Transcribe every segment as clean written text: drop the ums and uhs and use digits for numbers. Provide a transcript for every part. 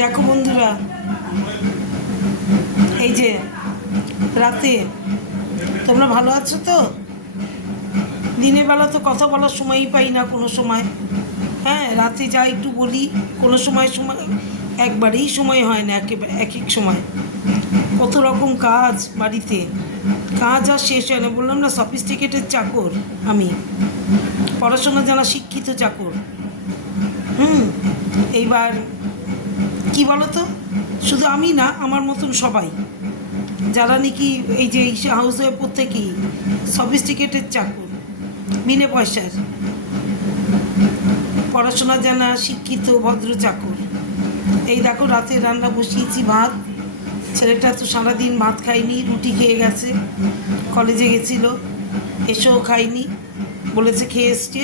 দেখো বন্ধুরা, এই যে রাতে তোমরা ভালো আছো তো? দিনের বেলা তো কথা বলার সময়ই পাই না কোনো সময়। হ্যাঁ, রাতে যা একটু বলি, কোনো সময় একবারেই সময় হয় না, এক এক সময় কত রকম কাজ বাড়িতে, কাজ আর শেষ হয় না। বললাম না, সফিস্টিকেটেড চাকর আমি, পড়াশোনা জানা শিক্ষিত চাকর। এইবার কি বলো তো, শুধু আমি না, আমার মতন সবাই যারা নাকি এই যে হাউস ওয়াইফ, প্রত্যেকেই সফিস্টিকেটেড চাকর, বিনে পয়সার, পড়াশোনা জানা শিক্ষিত ভদ্র চাকর। এই দেখো রাতে রান্না বসিয়েছি, ভাত। ছেলেটা তো সারাদিন ভাত খায়নি, রুটি খেয়ে গেছে, কলেজে গেছিলো, এসেও খায়নি, বলেছে খেয়ে এসছে।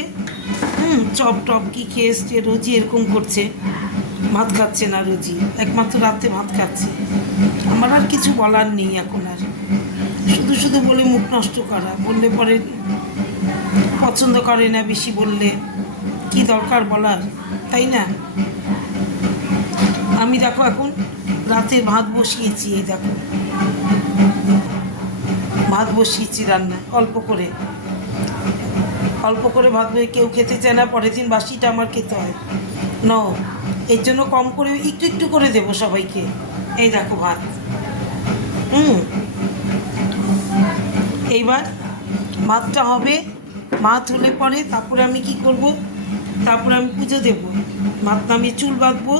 চপ টপ কি খেয়ে এসছে, রোজই এরকম করছে, ভাত খাচ্ছে না রোজই, একমাত্র রাতে ভাত খাচ্ছে। আমার আর কিছু বলার নেই এখন আর, শুধু শুধু বলে মুখ নষ্ট করা, বললে পরে পছন্দ করে না, বেশি বললে কি দরকার বলার, তাই না? আমি দেখো এখন রাতে ভাত বসিয়েছি, এই দেখো ভাত বসিয়েছি রান্না, অল্প করে ভাত বসে, কেউ খেতে চায় না, পরের দিন বাসিটা আমার খেতে হয় ন, এর জন্য কম করে একটু একটু করে দেবো সবাইকে। এই দেখো ভাত। এইবার ভাতটা হবে, ভাত হলে পরে তারপরে আমি কি করব, তারপরে আমি পুজো দেবো। ভাত নামিয়ে চুল বাঁধবো,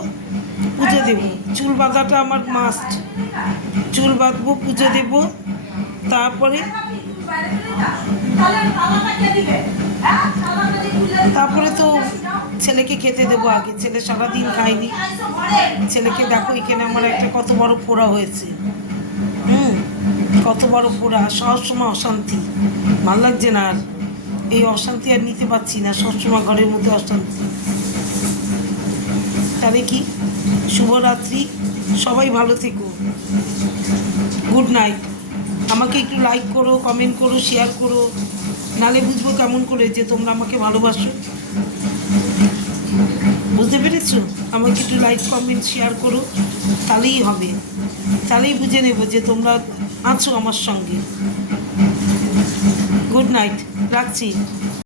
পুজো দেবো। চুল বাঁধাটা আমার মাস্ট, চুল বাঁধবো, পুজো দেবো। তারপরে তো ছেলেকে খেতে দেবো আগে, ছেলে সারাদিন খায়নি। ছেলেকে দেখো, এখানে আমার একটা কত বড় ফোড়া হয়েছে, কত বড় ফোড়া, সবসময় অশান্তি, ভাল লাগছে না আর, এই অশান্তি আর নিতে পারছি না, সবসময় ঘরের মধ্যে অশান্তি। তাহলে কি, শুভরাত্রি, সবাই ভালো থেকো, গুড নাইট। আমাকে একটু লাইক করো, কমেন্ট করো, শেয়ার করো, নালে বুঝবো কেমন করে যে তোমরা আমাকে ভালোবাসো। বুঝতে পেরেছো? আমাকে একটু লাইক কমেন্ট শেয়ার করো, তাহলেই হবে, তাহলেই বুঝে নেব যে তোমরা আছো আমার সঙ্গে। গুড নাইট, রাখছি।